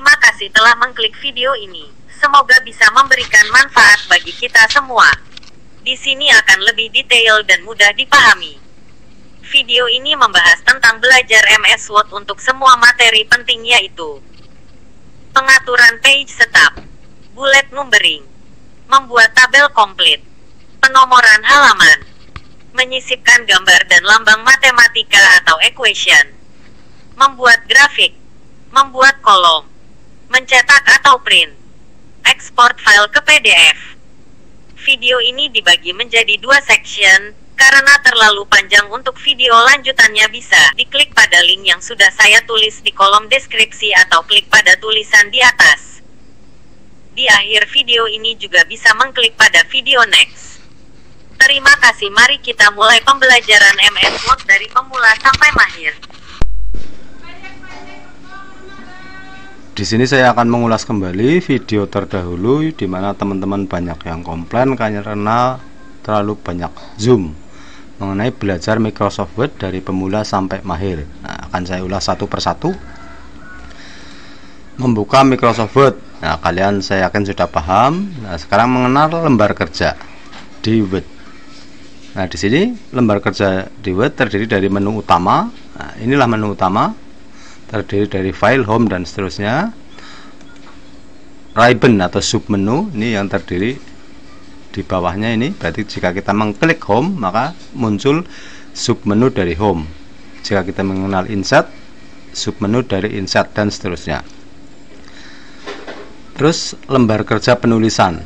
Terima kasih telah mengklik video ini. Semoga bisa memberikan manfaat bagi kita semua. Di sini akan lebih detail dan mudah dipahami. Video ini membahas tentang belajar MS Word untuk semua materi penting, yaitu pengaturan page setup, bullet numbering, membuat tabel komplit, penomoran halaman, menyisipkan gambar dan lambang matematika atau equation, membuat grafik, membuat kolom, mencetak atau print, ekspor file ke PDF. Video ini dibagi menjadi 2 section, karena terlalu panjang untuk video lanjutannya bisa diklik pada link yang sudah saya tulis di kolom deskripsi atau klik pada tulisan di atas. Di akhir video ini juga bisa mengklik pada video next. Terima kasih, mari kita mulai pembelajaran MS Word dari pemula sampai mahir. Di sini saya akan mengulas kembali video terdahulu di mana teman-teman banyak yang komplain karena terlalu banyak zoom mengenai belajar Microsoft Word dari pemula sampai mahir. Nah, akan saya ulas satu persatu. Membuka Microsoft Word. Nah, kalian saya yakin sudah paham. Nah, sekarang mengenal lembar kerja di Word. Nah, di sini lembar kerja di Word terdiri dari menu utama. Nah, inilah menu utama. Terdiri dari file, home, dan seterusnya. Ribbon atau submenu ini yang terdiri di bawahnya ini. Berarti jika kita mengklik home, maka muncul submenu dari home. Jika kita mengenal insert, submenu dari insert, dan seterusnya. Terus lembar kerja penulisan.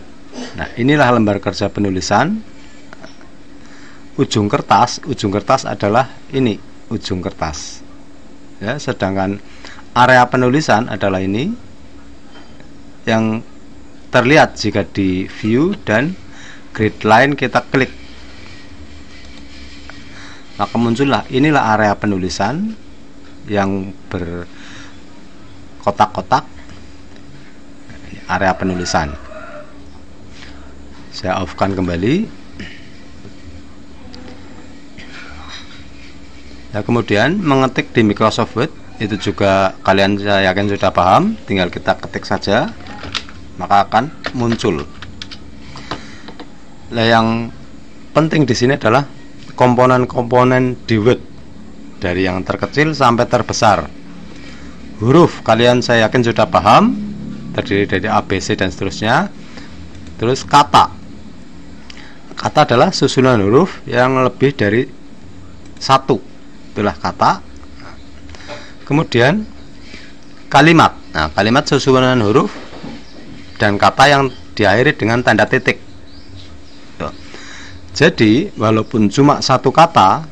Nah, inilah lembar kerja penulisan. Ujung kertas adalah ini, ujung kertas. Ya, sedangkan area penulisan adalah ini yang terlihat jika di view dan grid line kita klik, maka muncullah inilah area penulisan yang berkotak-kotak, area penulisan. Saya off-kan kembali. Nah, kemudian mengetik di Microsoft Word itu juga kalian saya yakin sudah paham, tinggal kita ketik saja maka akan muncul. Nah, yang penting di sini adalah komponen-komponen di Word dari yang terkecil sampai terbesar. Huruf kalian saya yakin sudah paham, terdiri dari A, B, C, dan seterusnya. Terus kata adalah susunan huruf yang lebih dari 1. Itulah kata. Kemudian kalimat. Nah, kalimat susunan huruf dan kata yang diakhiri dengan tanda titik. Tuh. Jadi walaupun cuma satu kata,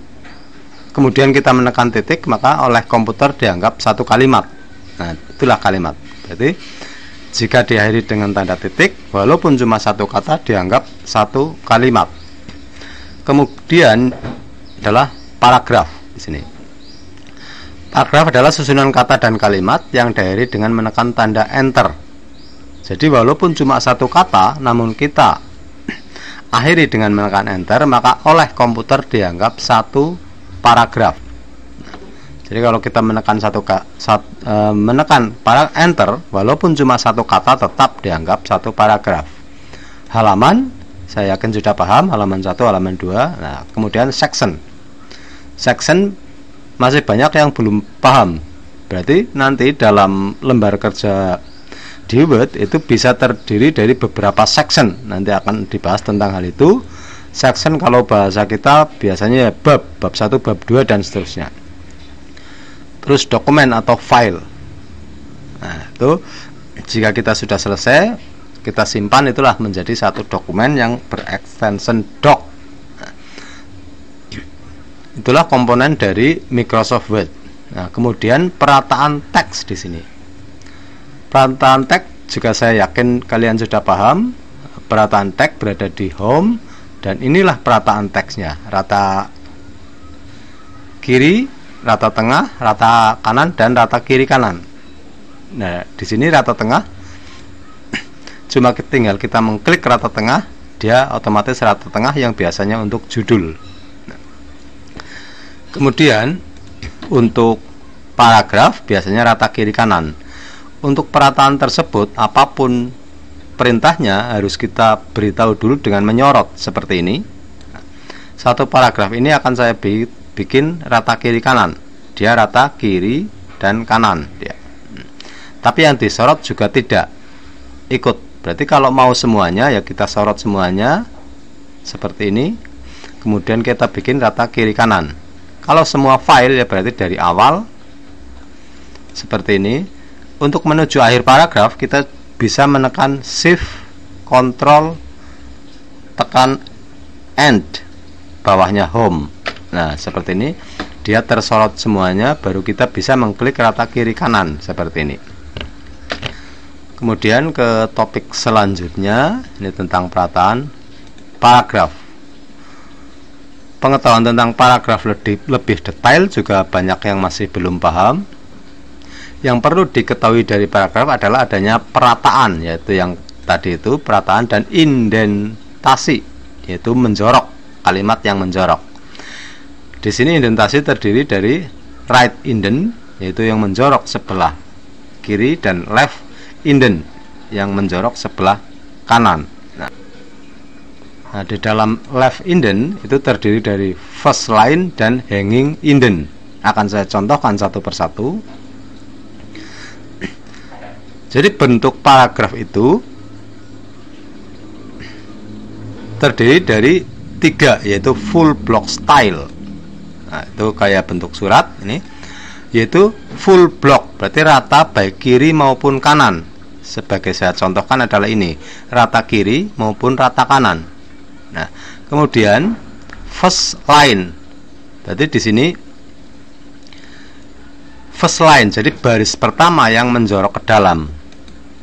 kemudian kita menekan titik, maka oleh komputer dianggap satu kalimat. Nah, itulah kalimat. Jadi jika diakhiri dengan tanda titik, walaupun cuma satu kata, dianggap satu kalimat. Kemudian adalah paragraf. Di sini paragraf adalah susunan kata dan kalimat yang diakhiri dengan menekan tanda enter. Jadi walaupun cuma satu kata, namun kita akhiri dengan menekan enter, maka oleh komputer dianggap satu paragraf. Jadi kalau kita menekan enter, walaupun cuma satu kata, tetap dianggap satu paragraf. Halaman saya yakin sudah paham, halaman 1, halaman 2. Nah, kemudian section masih banyak yang belum paham. Berarti nanti dalam lembar kerja di Word itu bisa terdiri dari beberapa section. Nanti akan dibahas tentang hal itu. Section kalau bahasa kita biasanya ya bab 1, bab 2, dan seterusnya. Terus dokumen atau file. Nah, itu jika kita sudah selesai, kita simpan, itulah menjadi satu dokumen yang berekstensi doc. Itulah komponen dari Microsoft Word. Nah, kemudian perataan teks di sini. Perataan teks juga saya yakin kalian sudah paham. Perataan teks berada di home, dan inilah perataan teksnya. Rata kiri, rata tengah, rata kanan, dan rata kiri kanan. Nah, di sini rata tengah. Cuma tinggal kita mengklik rata tengah, dia otomatis rata tengah yang biasanya untuk judul. Kemudian untuk paragraf biasanya rata kiri kanan. untuk perataan tersebut apapun perintahnya harus kita beritahu dulu dengan menyorot seperti ini. Satu paragraf ini akan saya bikin rata kiri kanan. Dia rata kiri dan kanan dia. Tapi yang disorot juga tidak ikut. Berarti kalau mau semuanya ya kita sorot semuanya seperti ini. Kemudian kita bikin rata kiri kanan. Kalau semua file ya berarti dari awal seperti ini. Untuk menuju akhir paragraf kita bisa menekan Shift, Ctrl, tekan End, bawahnya Home. Nah seperti ini, dia tersorot semuanya. Baru kita bisa mengklik rata kiri kanan seperti ini. Kemudian ke topik selanjutnya, ini tentang perataan paragraf. Pengetahuan tentang paragraf lebih detail juga banyak yang masih belum paham. Yang perlu diketahui dari paragraf adalah adanya perataan, yaitu yang tadi itu perataan, dan indentasi, yaitu menjorok, kalimat yang menjorok. Di sini indentasi terdiri dari right indent, yaitu yang menjorok sebelah kiri, dan left indent yang menjorok sebelah kanan. Nah, di dalam left indent itu terdiri dari first line dan hanging indent. Akan saya contohkan satu persatu. Jadi bentuk paragraf itu terdiri dari 3, yaitu full block style. Nah, itu kayak bentuk surat ini, yaitu full block, berarti rata baik kiri maupun kanan. Sebagai saya contohkan adalah ini, rata kiri maupun rata kanan. Nah, kemudian first line, berarti di sini first line, jadi baris pertama yang menjorok ke dalam.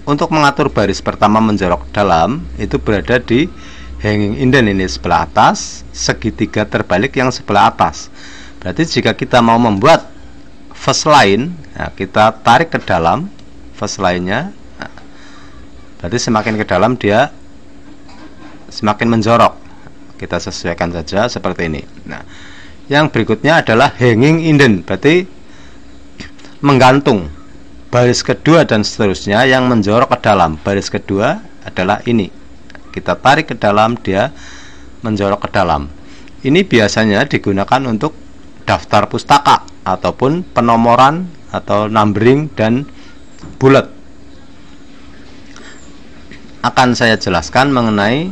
Untuk mengatur baris pertama menjorok ke dalam itu berada di hanging indent ini sebelah atas, segitiga terbalik yang sebelah atas. Berarti jika kita mau membuat first line, nah, kita tarik ke dalam first line-nya. Nah, berarti semakin ke dalam dia semakin menjorok. Kita sesuaikan saja seperti ini. Nah, yang berikutnya adalah hanging indent, berarti menggantung. Baris kedua dan seterusnya yang menjorok ke dalam. Baris kedua adalah ini. Kita tarik ke dalam, dia menjorok ke dalam. Ini biasanya digunakan untuk daftar pustaka ataupun penomoran atau numbering dan bullet. Akan saya jelaskan mengenai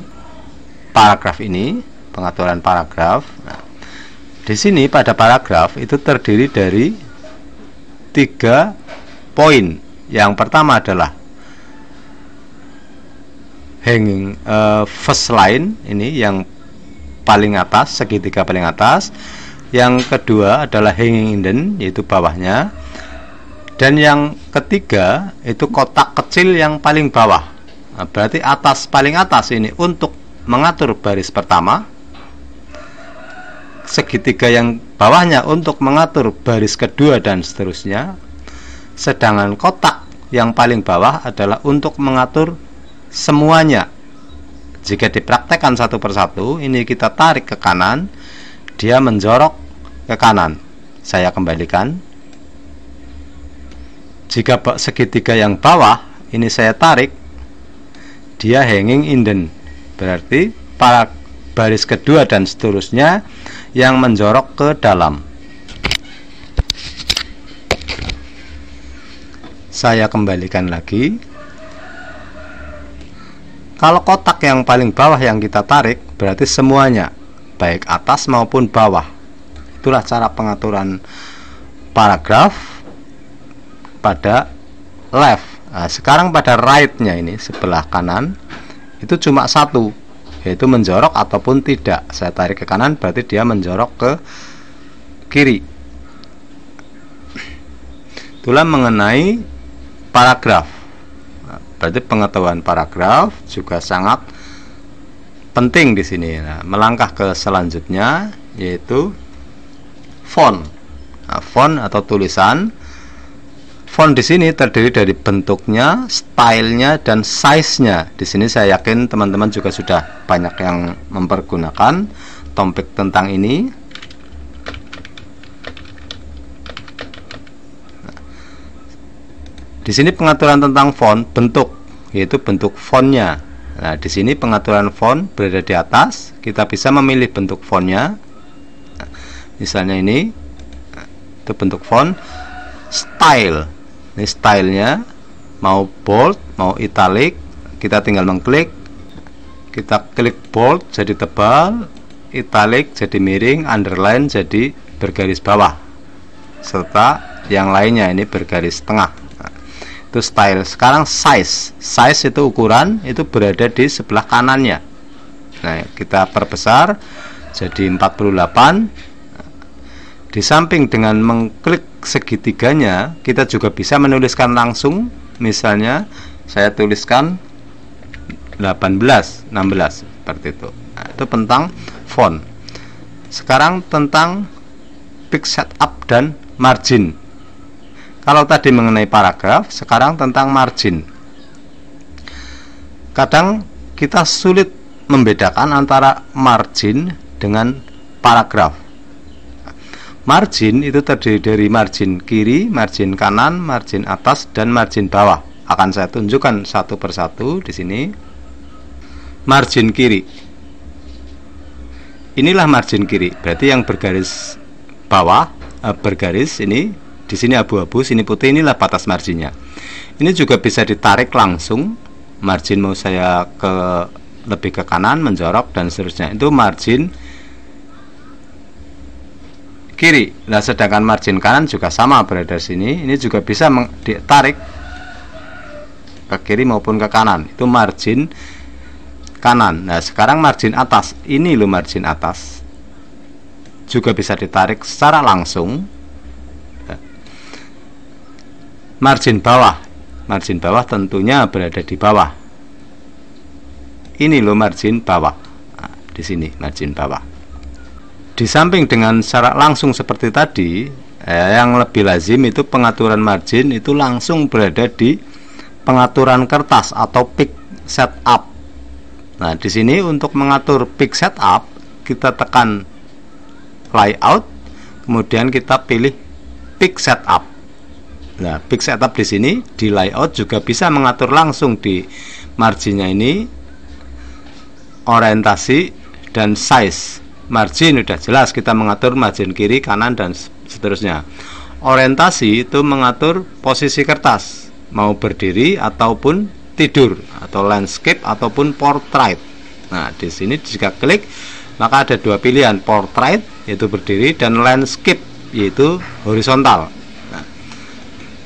paragraf ini, pengaturan paragraf. Nah, di sini pada paragraf itu terdiri dari 3 poin. Yang pertama adalah hanging first line, ini yang paling atas, segitiga paling atas. Yang kedua adalah hanging indent, yaitu bawahnya. Dan yang ketiga itu kotak kecil yang paling bawah. Nah, berarti atas, paling atas ini untuk mengatur baris pertama, segitiga yang bawahnya untuk mengatur baris kedua dan seterusnya. Sedangkan kotak yang paling bawah adalah untuk mengatur semuanya. Jika dipraktekkan satu persatu, ini kita tarik ke kanan, dia menjorok ke kanan. Saya kembalikan. Jika segitiga yang bawah ini saya tarik, dia hanging indent, berarti para baris kedua dan seterusnya yang menjorok ke dalam. Saya kembalikan lagi. Kalau kotak yang paling bawah yang kita tarik, berarti semuanya, baik atas maupun bawah. Itulah cara pengaturan paragraf pada left. Nah, sekarang pada right-nya ini, sebelah kanan, itu cuma satu, yaitu menjorok ataupun tidak. Saya tarik ke kanan, berarti dia menjorok ke kiri. Itulah mengenai paragraf. Nah, berarti pengetahuan paragraf juga sangat penting di sini. Nah, melangkah ke selanjutnya yaitu font. Nah, font atau tulisan. Font di sini terdiri dari bentuknya, stylenya, dan size-nya. Di sini saya yakin teman-teman juga sudah banyak yang mempergunakan topik tentang ini. Di sini pengaturan tentang font, bentuk, yaitu bentuk fontnya. Nah, di sini pengaturan font berada di atas. Kita bisa memilih bentuk fontnya. Nah, misalnya ini, itu bentuk font. Style, ini stylenya, mau bold, mau italic, kita tinggal mengklik. Kita klik bold jadi tebal, italic jadi miring, underline jadi bergaris bawah, serta yang lainnya ini bergaris tengah. Nah, itu style. Sekarang size itu ukuran, itu berada di sebelah kanannya. Nah, kita perbesar jadi 48. Di samping dengan mengklik segitiganya, kita juga bisa menuliskan langsung. Misalnya saya tuliskan 18, 16 seperti itu. Nah, itu tentang font. Sekarang tentang page setup dan margin. Kalau tadi mengenai paragraf, sekarang tentang margin. Kadang kita sulit membedakan antara margin dengan paragraf. Margin itu terdiri dari margin kiri, margin kanan, margin atas, dan margin bawah. Akan saya tunjukkan satu persatu di sini. Margin kiri, inilah margin kiri, berarti yang bergaris bawah, bergaris ini, di sini abu-abu, sini putih, inilah batas marginnya. Ini juga bisa ditarik langsung, margin mau saya lebih ke kanan, menjorok dan seterusnya, itu margin kiri. Nah, sedangkan margin kanan juga sama berada di sini, ini juga bisa ditarik ke kiri maupun ke kanan, itu margin kanan. Nah, sekarang margin atas, ini loh margin atas, juga bisa ditarik secara langsung. Margin bawah tentunya berada di bawah. Ini loh margin bawah. Nah, di sini margin bawah. Di samping dengan secara langsung seperti tadi, yang lebih lazim itu pengaturan margin itu langsung berada di pengaturan kertas atau page setup. Nah, di sini untuk mengatur page setup, kita tekan layout, kemudian kita pilih page setup. Nah, page setup di sini di layout juga bisa mengatur langsung di marginnya ini, orientasi dan size. Margin sudah jelas, kita mengatur margin kiri, kanan, dan seterusnya. Orientasi itu mengatur posisi kertas, mau berdiri ataupun tidur, atau landscape ataupun portrait. Nah, di sini jika klik, maka ada dua pilihan, portrait yaitu berdiri dan landscape yaitu horizontal. Nah,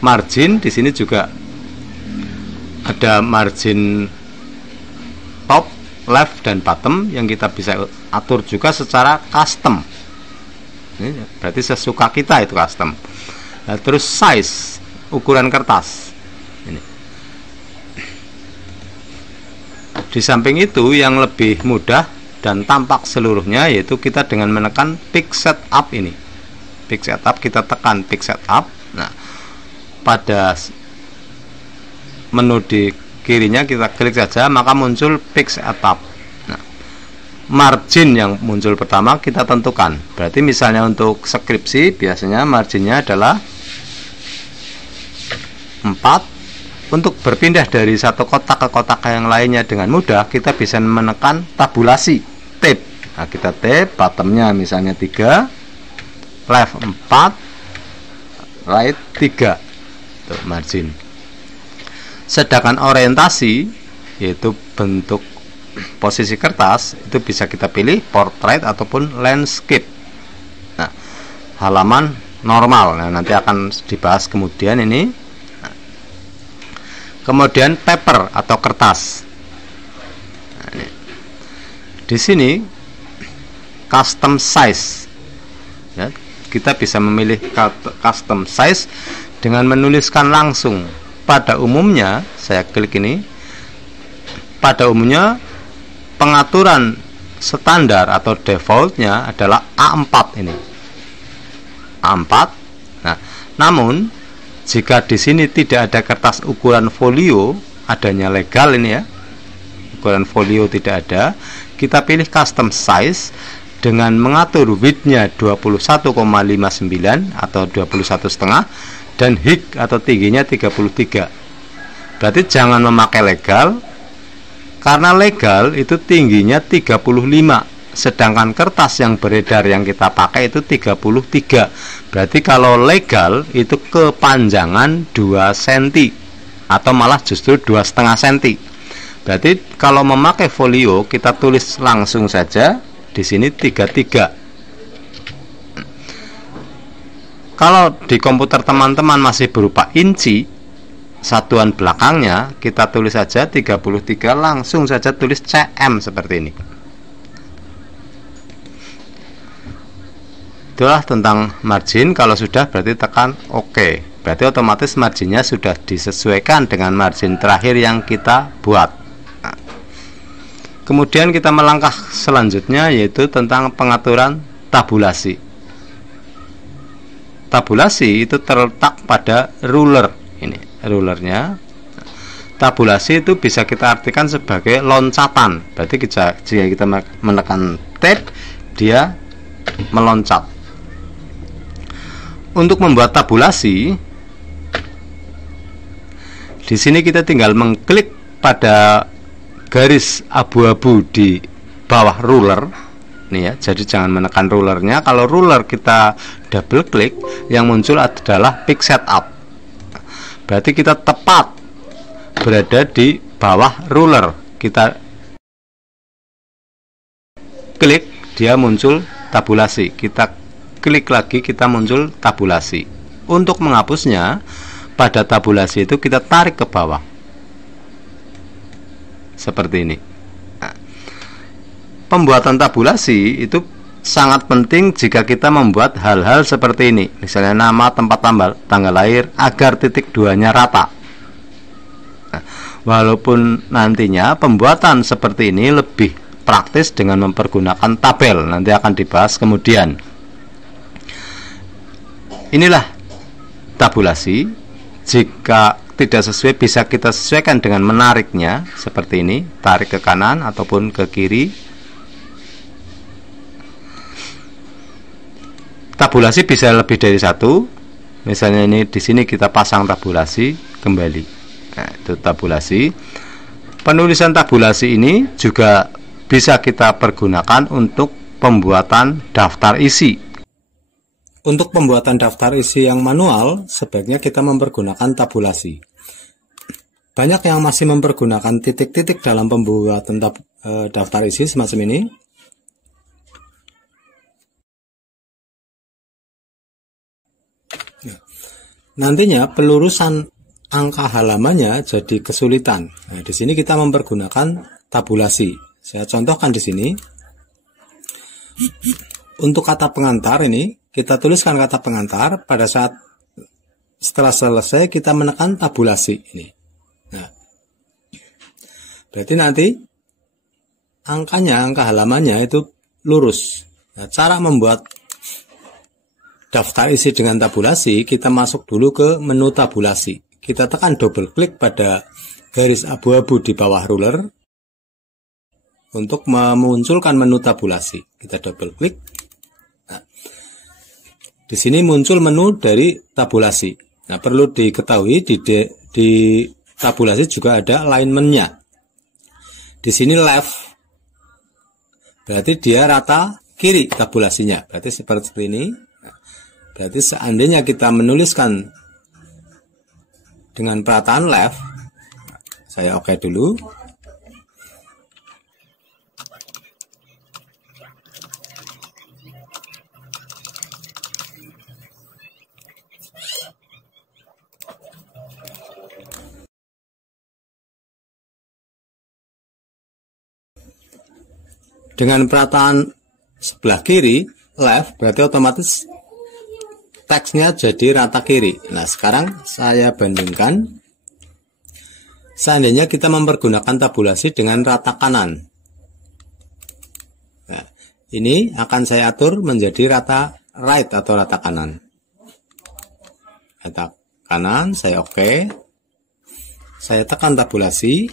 margin di sini juga ada margin top, left dan bottom yang kita bisa atur juga secara custom. Ini berarti sesuka kita itu custom. Nah, terus size, ukuran kertas. Ini. Di samping itu yang lebih mudah dan tampak seluruhnya yaitu kita dengan menekan page setup ini. Page setup, kita tekan page setup. Nah, pada menu di kirinya kita klik saja, maka muncul page setup. Nah, margin yang muncul pertama kita tentukan. Berarti misalnya untuk skripsi biasanya marginnya adalah 4. Untuk berpindah dari satu kotak ke kotak yang lainnya dengan mudah, kita bisa menekan tabulasi, tab. Nah, kita tab, bottomnya misalnya 3, left 4, right 3, untuk margin. Sedangkan orientasi, yaitu bentuk posisi kertas, itu bisa kita pilih portrait ataupun landscape. Nah, halaman normal. Nah, nanti akan dibahas kemudian ini. Kemudian paper atau kertas. Nah, ini. Di sini custom size. Ya, kita bisa memilih custom size dengan menuliskan langsung. Pada umumnya, saya klik ini. Pada umumnya pengaturan standar atau defaultnya adalah A4 ini. A4. Nah, namun jika di sini tidak ada kertas ukuran folio, adanya legal ini ya, ukuran folio tidak ada, kita pilih custom size dengan mengatur width-nya 21,59 atau 21,5 dan HIG atau tingginya 33. Berarti jangan memakai legal, karena legal itu tingginya 35, sedangkan kertas yang beredar yang kita pakai itu 33. Berarti kalau legal itu kepanjangan 2 cm atau malah justru 2,5 cm. Berarti kalau memakai folio kita tulis langsung saja di sini 33. Kalau di komputer teman-teman masih berupa inci, satuan belakangnya kita tulis saja 33, langsung saja tulis cm seperti ini. Itulah tentang margin. Kalau sudah berarti tekan OK. Berarti otomatis marginnya sudah disesuaikan dengan margin terakhir yang kita buat. Nah, kemudian kita melangkah selanjutnya, yaitu tentang pengaturan tabulasi. Tabulasi itu terletak pada ruler. Ini rulernya. Tabulasi itu bisa kita artikan sebagai loncatan. Berarti jika kita menekan tab, dia meloncat. Untuk membuat tabulasi, di sini kita tinggal mengklik pada garis abu-abu di bawah ruler. Nih ya, jadi jangan menekan rulernya. Kalau ruler kita double klik, yang muncul adalah pick setup. Berarti kita tepat berada di bawah ruler. Kita klik, dia muncul tabulasi. Kita klik lagi, kita muncul tabulasi. Untuk menghapusnya, pada tabulasi itu kita tarik ke bawah seperti ini. Nah, pembuatan tabulasi itu sangat penting jika kita membuat hal-hal seperti ini, misalnya nama, tempat tanggal lahir, agar titik duanya rata. Nah, walaupun nantinya pembuatan seperti ini lebih praktis dengan mempergunakan tabel, nanti akan dibahas kemudian. Inilah tabulasi. Jika tidak sesuai, bisa kita sesuaikan dengan menariknya seperti ini, tarik ke kanan ataupun ke kiri. Tabulasi bisa lebih dari satu. Misalnya ini di sini kita pasang tabulasi kembali. Nah, itu tabulasi. Penulisan tabulasi ini juga bisa kita pergunakan untuk pembuatan daftar isi. Untuk pembuatan daftar isi yang manual, sebaiknya kita mempergunakan tabulasi. Banyak yang masih mempergunakan titik-titik dalam pembuatan daftar isi semacam ini. Nantinya pelurusan angka halamannya jadi kesulitan. Nah, di sini kita mempergunakan tabulasi. Saya contohkan di sini. Untuk kata pengantar ini, kita tuliskan kata pengantar. Pada saat setelah selesai, kita menekan tabulasi ini. Nah, berarti nanti angkanya, angka halamannya itu lurus. Nah, cara membuat daftar isi dengan tabulasi, kita masuk dulu ke menu tabulasi. Kita tekan double klik pada garis abu-abu di bawah ruler untuk memunculkan menu tabulasi. Kita double klik. Nah, di sini muncul menu dari tabulasi. Nah, perlu diketahui di tabulasi juga ada alignment-nya. Di sini left, berarti dia rata kiri tabulasinya. Berarti seperti ini. Nah, berarti seandainya kita menuliskan dengan perataan left, saya oke dulu. Dengan perataan sebelah kiri, left, berarti otomatis teksnya jadi rata kiri. Nah, sekarang saya bandingkan. Seandainya kita mempergunakan tabulasi dengan rata kanan. Nah, ini akan saya atur menjadi rata right atau rata kanan. Rata kanan, saya oke. Saya tekan tabulasi.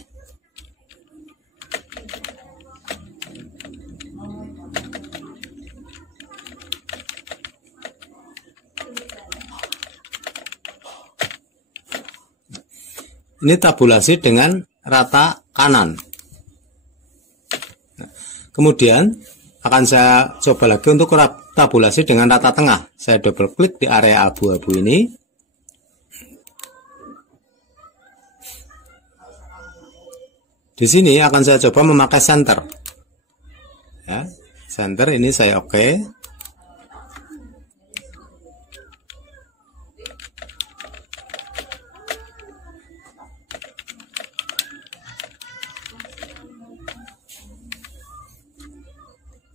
Ini tabulasi dengan rata kanan. Nah, kemudian akan saya coba lagi untuk tabulasi dengan rata tengah. Saya double klik di area abu-abu ini. Di sini akan saya coba memakai center. Ya, center ini saya oke.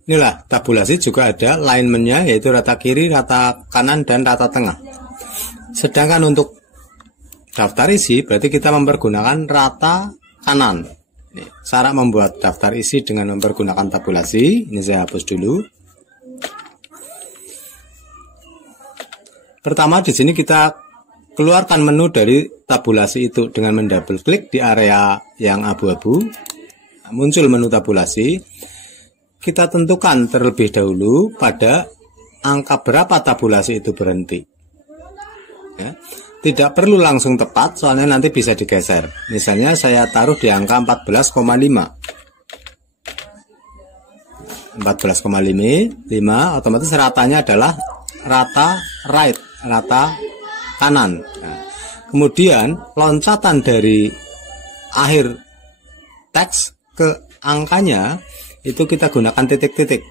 Inilah tabulasi juga ada alignment-nya, yaitu rata kiri, rata kanan, dan rata tengah. Sedangkan untuk daftar isi berarti kita mempergunakan rata kanan. Ini, cara membuat daftar isi dengan mempergunakan tabulasi. Ini saya hapus dulu. Pertama di sini kita keluarkan menu dari tabulasi itu dengan mendouble klik di area yang abu-abu. Muncul menu tabulasi. Kita tentukan terlebih dahulu pada angka berapa tabulasi itu berhenti. Ya. Tidak perlu langsung tepat, soalnya nanti bisa digeser. Misalnya saya taruh di angka 14,5. 14,5, otomatis ratanya adalah rata right, rata kanan. Nah, kemudian loncatan dari akhir teks ke angkanya itu kita gunakan titik-titik.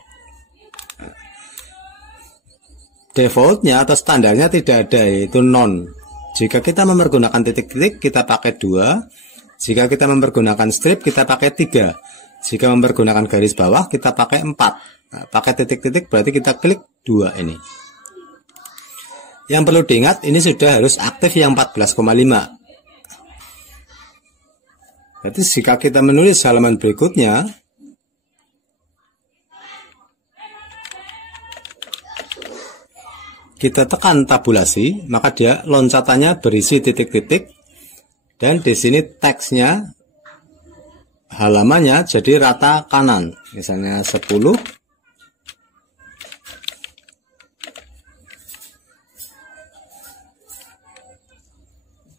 Defaultnya atau standarnya tidak ada, yaitu non. Jika kita mempergunakan titik-titik kita pakai 2. Jika kita mempergunakan strip kita pakai 3. Jika mempergunakan garis bawah kita pakai 4. Nah, pakai titik-titik berarti kita klik 2 ini. Yang perlu diingat, ini sudah harus aktif yang 14,5. Berarti jika kita menulis halaman berikutnya, kita tekan tabulasi, maka dia loncatannya berisi titik-titik, dan di sini teksnya, halamannya jadi rata kanan, misalnya 10.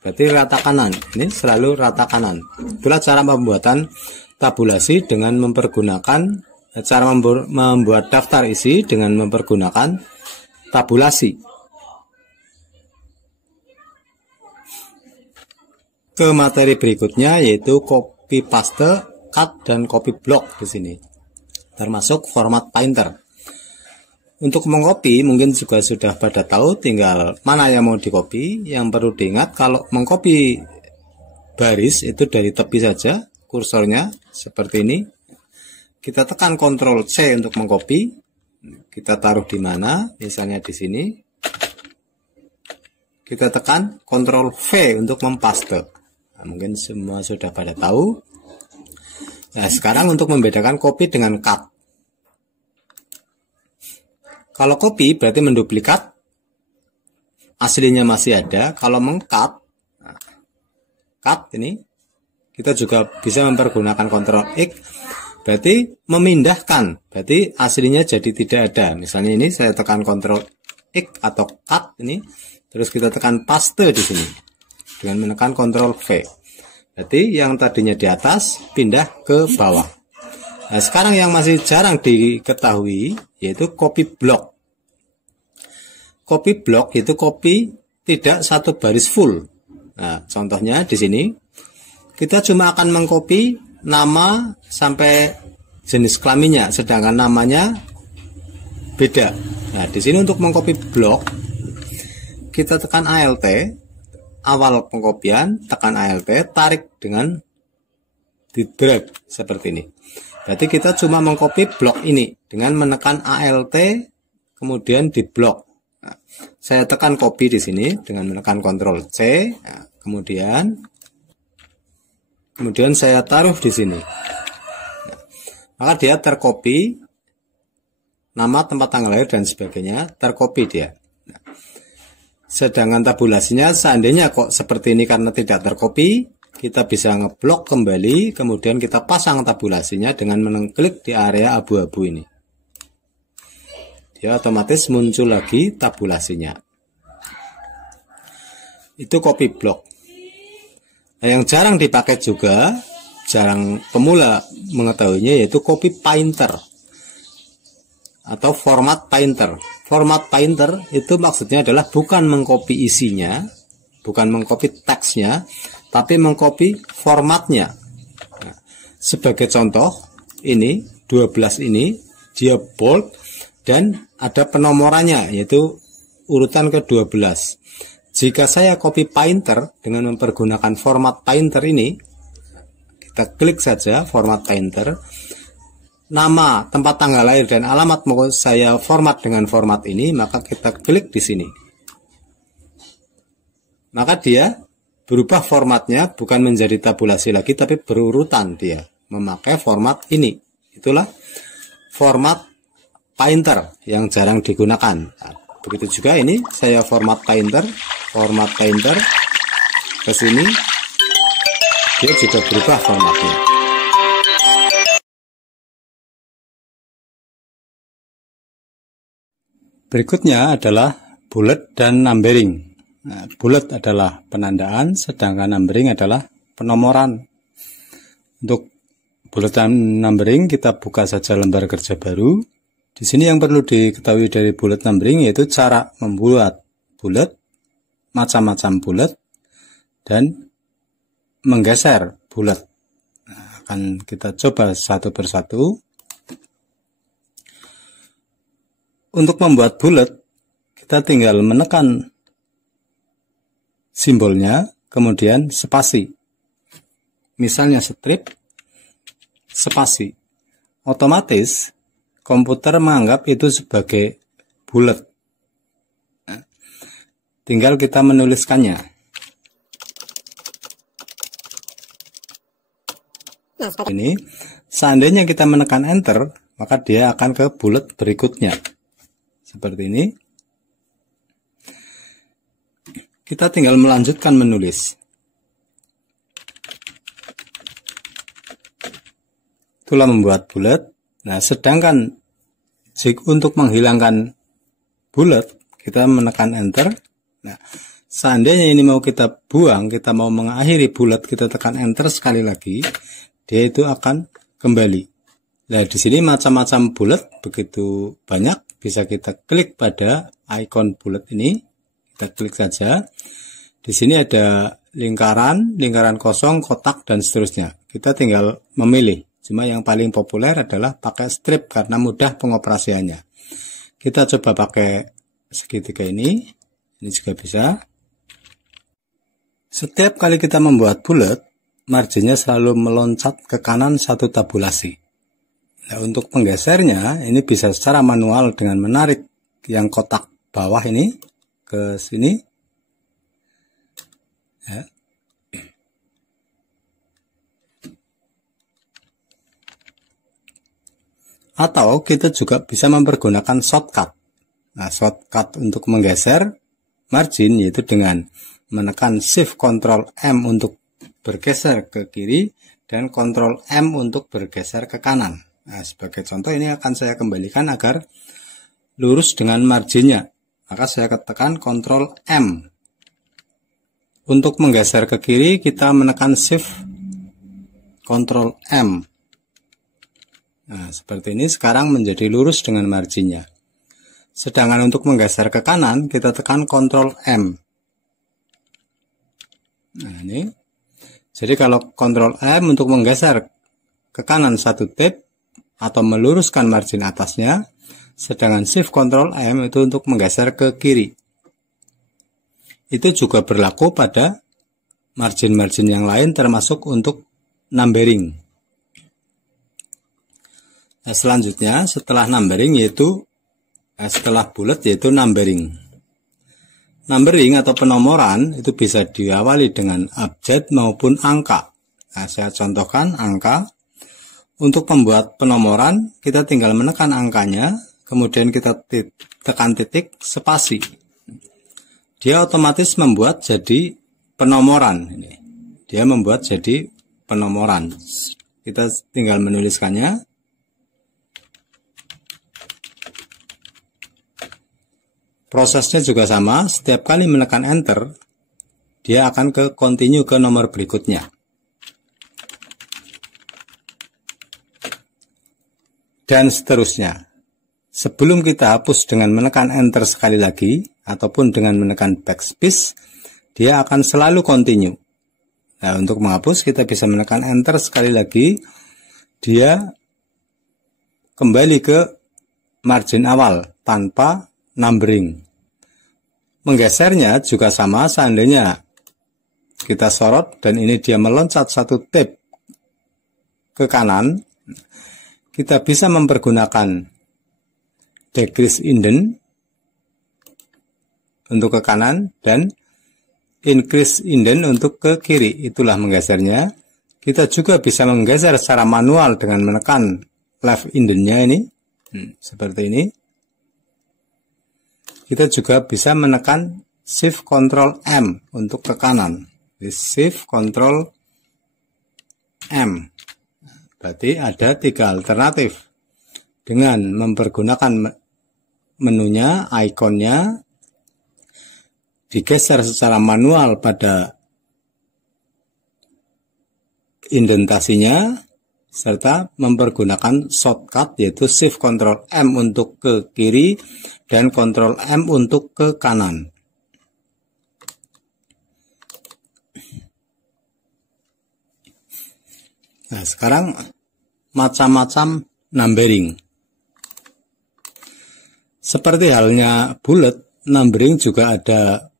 Berarti rata kanan, ini selalu rata kanan. Itulah cara pembuatan tabulasi dengan mempergunakan, cara membuat daftar isi dengan mempergunakan tabulasi. Ke materi berikutnya yaitu copy paste, cut, dan copy block di sini. Termasuk format painter. Untuk mengcopy mungkin juga sudah pada tahu, tinggal mana yang mau di-copy. Yang perlu diingat kalau mengcopy baris itu dari tepi saja, kursornya seperti ini. Kita tekan Ctrl C untuk mengcopy. Kita taruh di mana, misalnya di sini. Kita tekan Ctrl V untuk mempaste. Nah, mungkin semua sudah pada tahu. Nah, sekarang untuk membedakan copy dengan cut. Kalau copy berarti menduplikat, aslinya masih ada. Kalau mengcut, nah, cut ini, kita juga bisa mempergunakan Ctrl X. Berarti memindahkan, berarti aslinya jadi tidak ada. Misalnya ini saya tekan Ctrl X atau cut ini, terus kita tekan paste di sini dengan menekan Ctrl V. Berarti yang tadinya di atas pindah ke bawah. Nah, sekarang yang masih jarang diketahui yaitu copy block. Copy block itu copy tidak satu baris full. Nah, contohnya di sini kita cuma akan mengcopy nama sampai jenis kelaminnya, sedangkan namanya beda. Nah, di sini untuk mengcopy blok, kita tekan Alt, awal pengkopian, tekan Alt, tarik dengan di drag seperti ini. Berarti kita cuma mengcopy blok ini dengan menekan Alt, kemudian di blok. Nah, saya tekan copy di sini dengan menekan Ctrl C, nah, kemudian saya taruh di sini. Nah, maka dia tercopy nama, tempat tanggal lahir dan sebagainya, tercopy dia. Nah, sedangkan tabulasinya seandainya kok seperti ini karena tidak tercopy, kita bisa ngeblok kembali, kemudian kita pasang tabulasinya dengan mengklik di area abu-abu ini. Dia otomatis muncul lagi tabulasinya. Itu copy block. Nah, yang jarang dipakai juga, jarang pemula mengetahuinya, yaitu copy painter atau format painter. Format painter itu maksudnya adalah bukan mengcopy isinya, bukan mengcopy teksnya, tapi mengcopy formatnya. Nah, sebagai contoh, ini 12 ini dia bold dan ada penomorannya, yaitu urutan ke-12. Jika saya copy painter dengan mempergunakan format painter ini, kita klik saja format painter, nama, tempat tanggal lahir dan alamat mau saya format dengan format ini, maka kita klik di sini. Maka dia berubah formatnya, bukan menjadi tabulasi lagi, tapi berurutan dia memakai format ini. Itulah format painter yang jarang digunakan. Nah, begitu juga ini saya format painter ke sini, dia juga berubah formatnya. Berikutnya adalah bullet dan numbering. Nah, bullet adalah penandaan, sedangkan numbering adalah penomoran. Untuk bullet dan numbering kita buka saja lembar kerja baru. Di sini yang perlu diketahui dari bullet numbering yaitu cara membuat bullet, macam-macam bullet, dan menggeser bullet. Nah, akan kita coba satu persatu. Untuk membuat bullet, kita tinggal menekan simbolnya, kemudian spasi. Misalnya strip, spasi. Otomatis komputer menganggap itu sebagai bullet. Nah, tinggal kita menuliskannya. Ini, seandainya kita menekan enter, maka dia akan ke bullet berikutnya. Seperti ini. Kita tinggal melanjutkan menulis. Itulah membuat bullet. Nah, sedangkan untuk menghilangkan bullet, kita menekan enter. Nah, seandainya ini mau kita buang, kita mau mengakhiri bullet, kita tekan enter sekali lagi, dia itu akan kembali. Nah, di sini macam-macam bullet begitu banyak, bisa kita klik pada icon bullet ini. Kita klik saja. Di sini ada lingkaran, lingkaran kosong, kotak, dan seterusnya. Kita tinggal memilih. Cuma yang paling populer adalah pakai strip karena mudah pengoperasiannya. Kita coba pakai segitiga ini. Ini juga bisa. Setiap kali kita membuat bullet, marginnya selalu meloncat ke kanan satu tabulasi. Nah, untuk menggesernya, ini bisa secara manual dengan menarik yang kotak bawah ini ke sini. Ya. Atau kita juga bisa mempergunakan shortcut. Nah, shortcut untuk menggeser margin yaitu dengan menekan Shift Ctrl M untuk bergeser ke kiri dan Ctrl M untuk bergeser ke kanan. Nah, sebagai contoh ini akan saya kembalikan agar lurus dengan marginnya. Maka saya tekan Ctrl M. Untuk menggeser ke kiri kita menekan Shift Ctrl M. Nah, seperti ini sekarang menjadi lurus dengan marginnya. Sedangkan untuk menggeser ke kanan, kita tekan Ctrl M. Nah, ini. Jadi kalau Ctrl M untuk menggeser ke kanan satu tab atau meluruskan margin atasnya, sedangkan Shift Ctrl M itu untuk menggeser ke kiri. Itu juga berlaku pada margin-margin yang lain termasuk untuk numbering. Nah, selanjutnya setelah numbering yaitu setelah bullet yaitu numbering. Numbering atau penomoran itu bisa diawali dengan abjad maupun angka. Nah, saya contohkan angka. Untuk membuat penomoran kita tinggal menekan angkanya, kemudian kita tekan titik spasi. Dia otomatis membuat jadi penomoran ini. Dia membuat jadi penomoran. Kita tinggal menuliskannya. Prosesnya juga sama, setiap kali menekan enter, dia akan ke continue ke nomor berikutnya. Dan seterusnya. Sebelum kita hapus dengan menekan enter sekali lagi, ataupun dengan menekan backspace, dia akan selalu continue. Nah, untuk menghapus kita bisa menekan enter sekali lagi, dia kembali ke margin awal tanpa numbering. Menggesernya juga sama, seandainya kita sorot dan ini dia meloncat satu tab ke kanan, kita bisa mempergunakan decrease indent untuk ke kanan dan increase indent untuk ke kiri. Itulah menggesernya. Kita juga bisa menggeser secara manual dengan menekan left indentnya ini, seperti ini. Kita juga bisa menekan shift control M untuk ke kanan. Shift control M. Berarti ada 3 alternatif. Dengan mempergunakan menunya, ikonnya, digeser secara manual pada indentasinya, serta mempergunakan shortcut yaitu Shift Ctrl M untuk ke kiri dan Ctrl M untuk ke kanan. Nah, sekarang macam-macam numbering. Seperti halnya bullet, numbering juga ada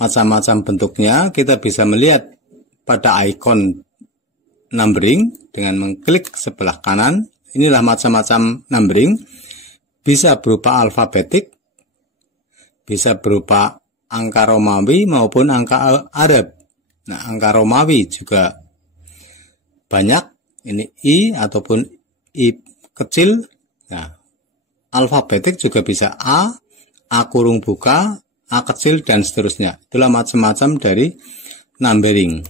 macam-macam bentuknya. Kita bisa melihat pada ikon numbering dengan mengklik sebelah kanan. Inilah macam-macam numbering. Bisa berupa alfabetik, bisa berupa angka Romawi maupun angka Arab. Nah, angka Romawi juga banyak. Ini I ataupun I kecil. Nah, alfabetik juga bisa A kurung buka, A kecil, dan seterusnya. Itulah macam-macam dari numbering.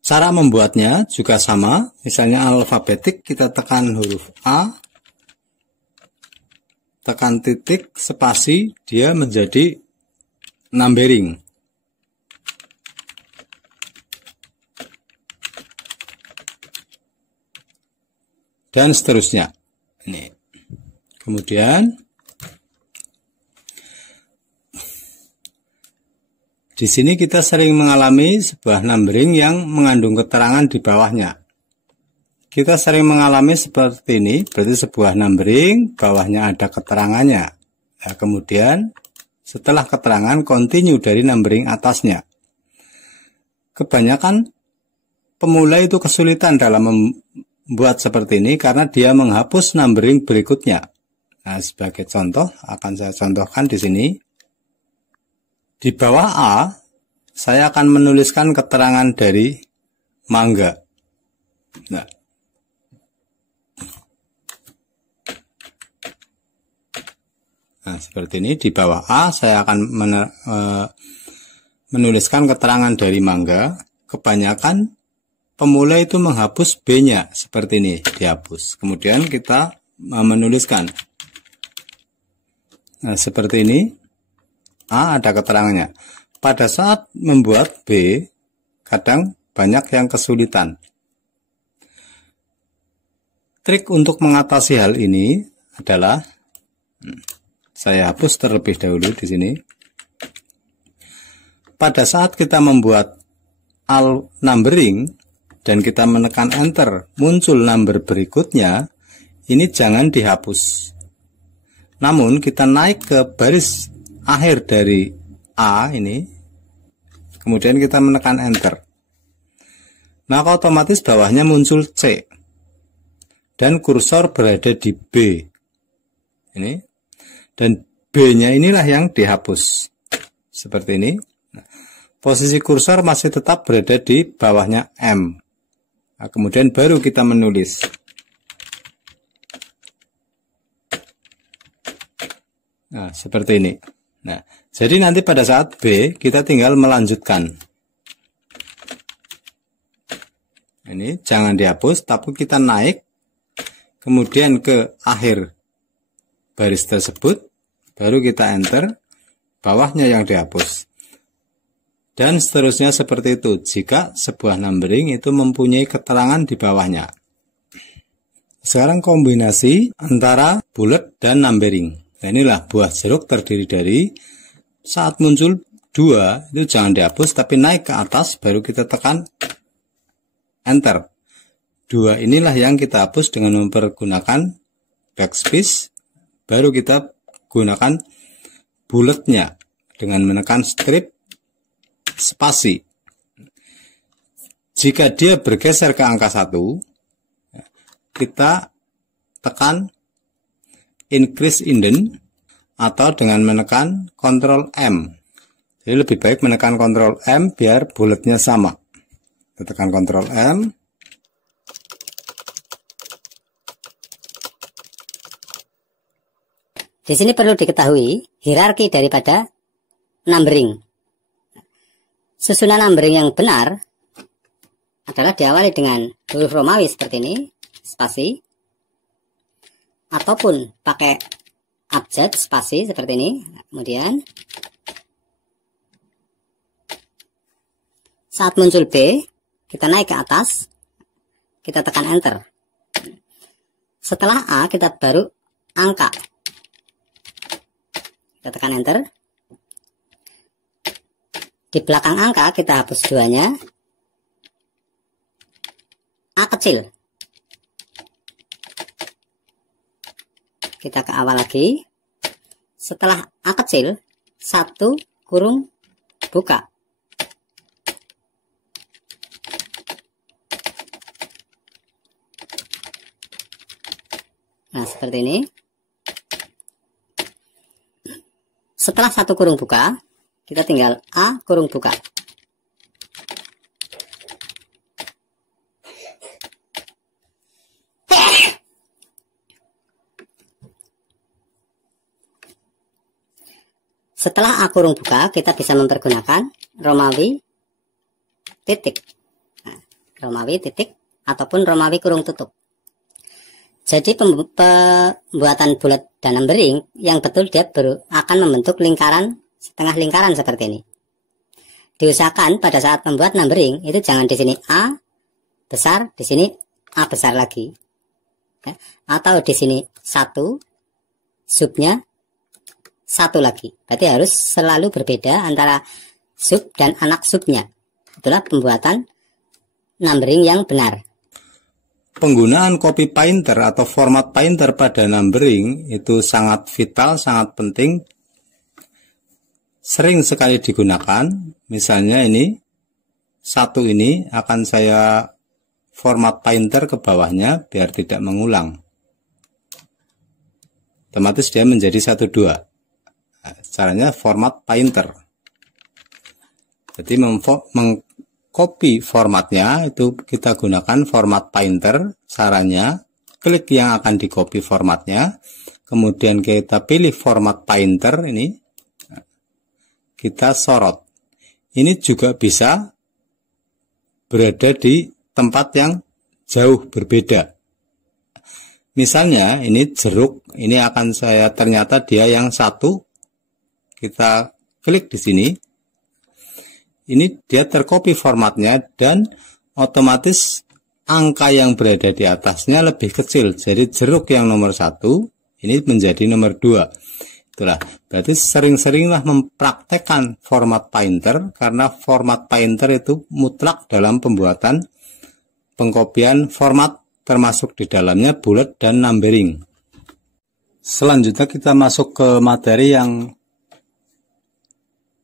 Cara membuatnya juga sama. Misalnya alfabetik, kita tekan huruf A, tekan titik, spasi, dia menjadi numbering. Dan seterusnya. Ini. Kemudian di sini kita sering mengalami sebuah numbering yang mengandung keterangan di bawahnya. Kita sering mengalami seperti ini, berarti sebuah numbering, bawahnya ada keterangannya. Nah, kemudian setelah keterangan continue dari numbering atasnya. Kebanyakan pemula itu kesulitan dalam membuat seperti ini karena dia menghapus numbering berikutnya. Nah, sebagai contoh akan saya contohkan di sini. Di bawah A, saya akan menuliskan keterangan dari mangga. Nah, seperti ini. Di bawah A, saya akan menuliskan keterangan dari mangga. Kebanyakan pemula itu menghapus B-nya. Seperti ini, dihapus. Kemudian kita menuliskan. Nah, seperti ini. A ada keterangannya. Pada saat membuat B, kadang banyak yang kesulitan. Trik untuk mengatasi hal ini adalah, saya hapus terlebih dahulu di sini. Pada saat kita membuat numbering dan kita menekan enter, muncul number berikutnya, ini jangan dihapus. Namun kita naik ke baris akhir dari A ini, kemudian kita menekan enter. Maka otomatis bawahnya muncul C dan kursor berada di B ini, dan B-nya inilah yang dihapus seperti ini. Posisi kursor masih tetap berada di bawahnya M. Nah, kemudian baru kita menulis. Nah, seperti ini. Nah, jadi nanti pada saat B, kita tinggal melanjutkan. Ini jangan dihapus, tapi kita naik, kemudian ke akhir baris tersebut, baru kita enter, bawahnya yang dihapus. dan seterusnya seperti itu jika sebuah numbering itu mempunyai keterangan di bawahnya. Sekarang kombinasi antara bullet dan numbering. Nah, inilah buah jeruk terdiri dari, saat muncul 2 itu jangan dihapus tapi naik ke atas baru kita tekan enter. 2 inilah yang kita hapus dengan mempergunakan backspace, baru kita gunakan bulletnya dengan menekan strip spasi. Jika dia bergeser ke angka 1, kita tekan increase indent atau dengan menekan Ctrl M. Jadi lebih baik menekan Ctrl M biar bulletnya sama. Kita tekan Ctrl M. Di sini perlu diketahui hierarki daripada numbering. Susunan numbering yang benar adalah diawali dengan huruf Romawi seperti ini, spasi, ataupun pakai abjad spasi seperti ini. Kemudian saat muncul B, kita naik ke atas, kita tekan enter. Setelah A, kita baru angka. Kita tekan enter. Di belakang angka kita hapus 2-nya. A kecil. Kita ke awal lagi. Setelah A kecil, 1 kurung buka. Nah, seperti ini. Setelah 1 kurung buka, kita tinggal A kurung buka. Setelah A kurung buka, kita bisa mempergunakan Romawi titik. Nah, Romawi titik ataupun Romawi kurung tutup. Jadi pembuatan bullet dan numbering yang betul dia akan membentuk lingkaran, setengah lingkaran seperti ini. Diusahakan pada saat membuat numbering itu jangan di sini A besar, di sini A besar lagi. Ya. Atau di sini 1, subnya 1 lagi. Berarti harus selalu berbeda antara sub dan anak subnya. Itulah pembuatan numbering yang benar. Penggunaan copy painter atau format painter pada numbering itu sangat vital, sangat penting. Sering sekali digunakan. Misalnya ini, 1 ini akan saya format painter ke bawahnya biar tidak mengulang. Otomatis dia menjadi 1, 2. Nah, caranya format painter. Jadi mengcopy formatnya itu kita gunakan format painter. Caranya klik yang akan di copy formatnya, kemudian kita pilih format painter ini, kita sorot. Ini juga bisa berada di tempat yang jauh berbeda. Misalnya ini jeruk, ini akan saya ternyata dia yang 1. Kita klik di sini. Ini dia tercopy formatnya dan otomatis angka yang berada di atasnya lebih kecil. Jadi jeruk yang nomor 1 ini menjadi nomor 2. Itulah. Berarti sering-seringlah mempraktekkan format painter karena format painter itu mutlak dalam pembuatan pengkopian format, termasuk di dalamnya bullet dan numbering. Selanjutnya kita masuk ke materi yang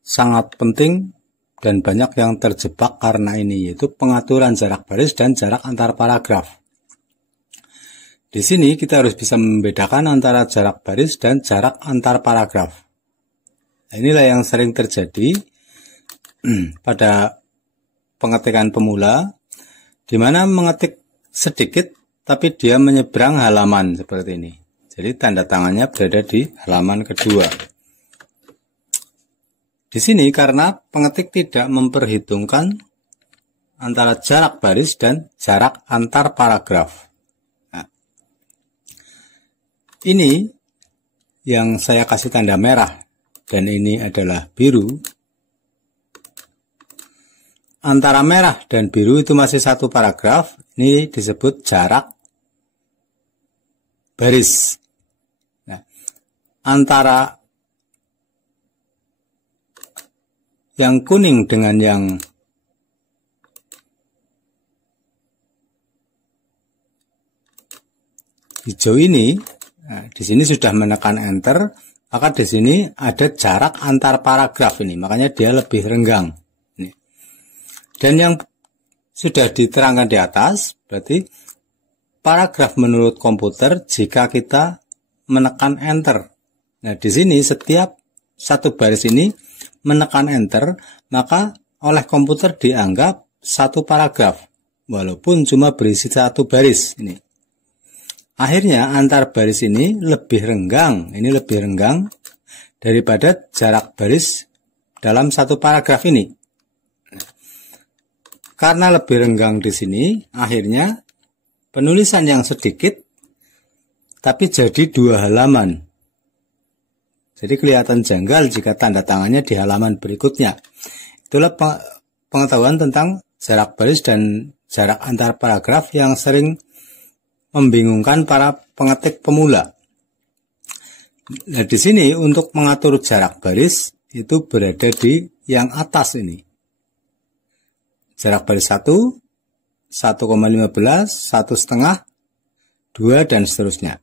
sangat penting dan banyak yang terjebak karena ini, yaitu pengaturan jarak baris dan jarak antar paragraf. Di sini kita harus bisa membedakan antara jarak baris dan jarak antar paragraf. Nah, inilah yang sering terjadi pada pengetikan pemula, di mana mengetik sedikit tapi dia menyeberang halaman seperti ini. Jadi tanda tangannya berada di halaman kedua. Di sini karena pengetik tidak memperhitungkan antara jarak baris dan jarak antar paragraf. Nah, ini yang saya kasih tanda merah dan ini adalah biru. antara merah dan biru itu masih satu paragraf, ini disebut jarak baris. Nah, antara yang kuning dengan yang hijau ini, nah, di sini sudah menekan enter, maka di sini ada jarak antar paragraf ini, makanya dia lebih renggang. Ini. Dan yang sudah diterangkan di atas, berarti paragraf menurut komputer jika kita menekan enter. Nah, di sini setiap satu baris ini menekan enter, maka oleh komputer dianggap satu paragraf, walaupun cuma berisi satu baris ini. Akhirnya antar baris ini lebih renggang, daripada jarak baris dalam satu paragraf ini. Karena lebih renggang di sini, akhirnya penulisan yang sedikit, tapi jadi 2 halaman. Jadi kelihatan janggal jika tanda tangannya di halaman berikutnya. Itulah pengetahuan tentang jarak baris dan jarak antar paragraf yang sering membingungkan para pengetik pemula. Nah, di sini untuk mengatur jarak baris itu berada di yang atas ini. Jarak baris 1, 1,15, 1,5, 2 dan seterusnya.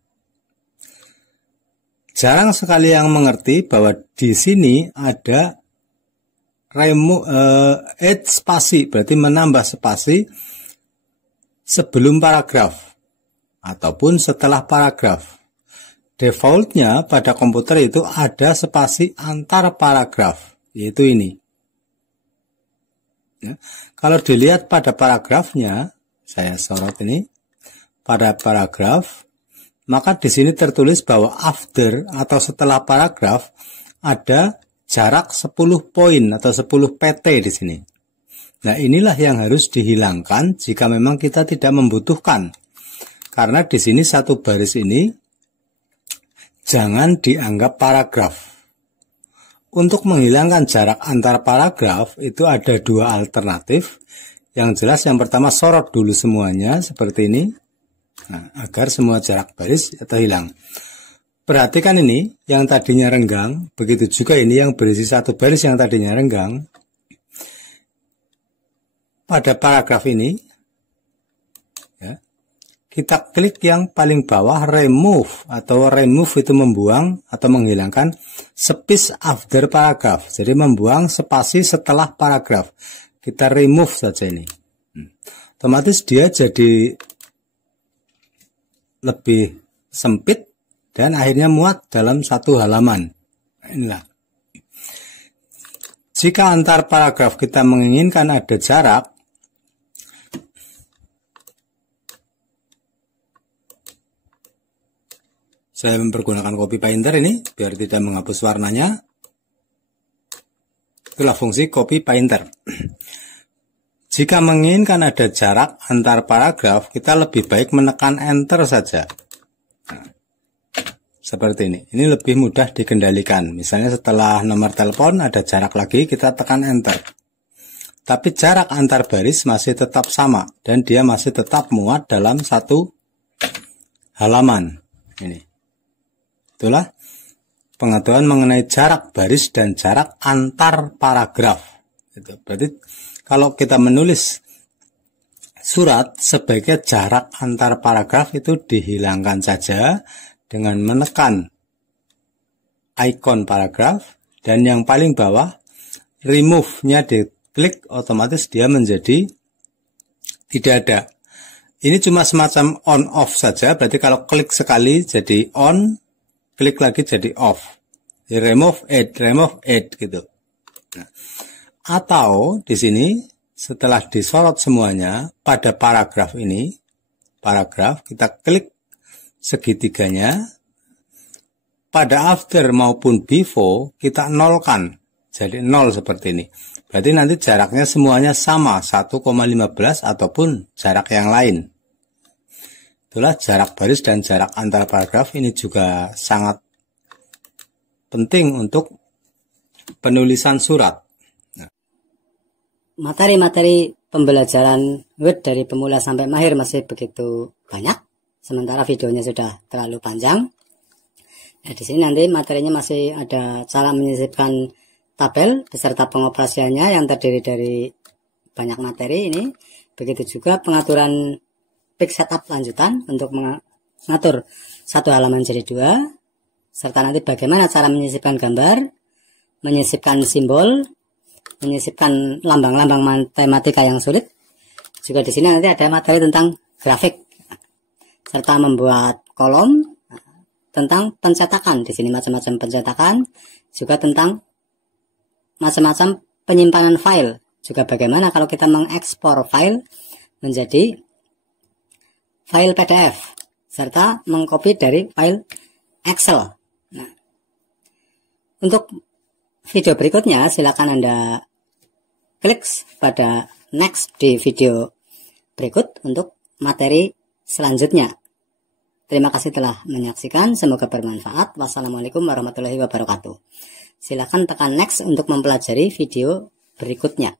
Jarang sekali yang mengerti bahwa di sini ada add spasi, berarti menambah spasi sebelum paragraf ataupun setelah paragraf. Defaultnya pada komputer itu ada spasi antar paragraf, yaitu ini. Ya. Kalau dilihat pada paragrafnya, saya sorot ini, pada paragraf, maka di sini tertulis bahwa after atau setelah paragraf ada jarak 10 poin atau 10 pt di sini. Nah, inilah yang harus dihilangkan jika memang kita tidak membutuhkan. Karena di sini satu baris ini jangan dianggap paragraf. Untuk menghilangkan jarak antar paragraf itu ada 2 alternatif. Yang jelas yang pertama sorot dulu semuanya seperti ini. Nah, agar semua jarak baris atau hilang. Perhatikan ini yang tadinya renggang, begitu juga ini yang berisi satu baris yang tadinya renggang. Pada paragraf ini ya, kita klik yang paling bawah remove, atau remove itu membuang atau menghilangkan space after paragraph. Jadi membuang spasi setelah paragraf. Kita remove saja ini. Otomatis dia jadi lebih sempit dan akhirnya muat dalam satu halaman. Inilah. Jika antar paragraf kita menginginkan ada jarak, saya mempergunakan copy painter ini biar tidak menghapus warnanya. Itulah fungsi copy painter. Jika menginginkan ada jarak antar paragraf, kita lebih baik menekan enter saja. Nah, seperti ini. Ini lebih mudah dikendalikan. Misalnya setelah nomor telepon ada jarak lagi, kita tekan enter. Tapi jarak antar baris masih tetap sama dan dia masih tetap muat dalam satu halaman. Ini. Itulah pengetahuan mengenai jarak baris dan jarak antar paragraf. Itu berarti kalau kita menulis surat, sebaiknya jarak antar paragraf itu dihilangkan saja dengan menekan icon paragraf dan yang paling bawah remove-nya diklik, otomatis dia menjadi tidak ada. Ini cuma semacam on off saja, berarti kalau klik sekali jadi on, klik lagi jadi off. Jadi remove add gitu. Nah, atau di sini setelah disorot semuanya pada paragraf ini, paragraf kita klik segitiganya, pada after maupun before kita nolkan jadi 0 seperti ini. Berarti nanti jaraknya semuanya sama 1,15 ataupun jarak yang lain. Itulah jarak baris dan jarak antar paragraf. Ini juga sangat penting untuk penulisan surat. materi-materi pembelajaran Word dari pemula sampai mahir masih begitu banyak, sementara videonya sudah terlalu panjang. Nah, di sini nanti materinya masih ada cara menyisipkan tabel beserta pengoperasiannya yang terdiri dari banyak materi ini. Begitu juga pengaturan page setup lanjutan untuk mengatur satu halaman jadi dua, serta nanti bagaimana cara menyisipkan gambar, menyisipkan simbol, menyisipkan lambang-lambang matematika yang sulit. Juga di sini nanti ada materi tentang grafik, serta membuat kolom, tentang pencetakan. Di sini macam-macam pencetakan, juga tentang macam-macam penyimpanan file. Juga bagaimana kalau kita mengekspor file menjadi file PDF, serta mengcopy dari file Excel. Nah, untuk video berikutnya silakan Anda klik pada next di video berikut untuk materi selanjutnya. Terima kasih telah menyaksikan, semoga bermanfaat. Wassalamualaikum warahmatullahi wabarakatuh. Silakan tekan next untuk mempelajari video berikutnya.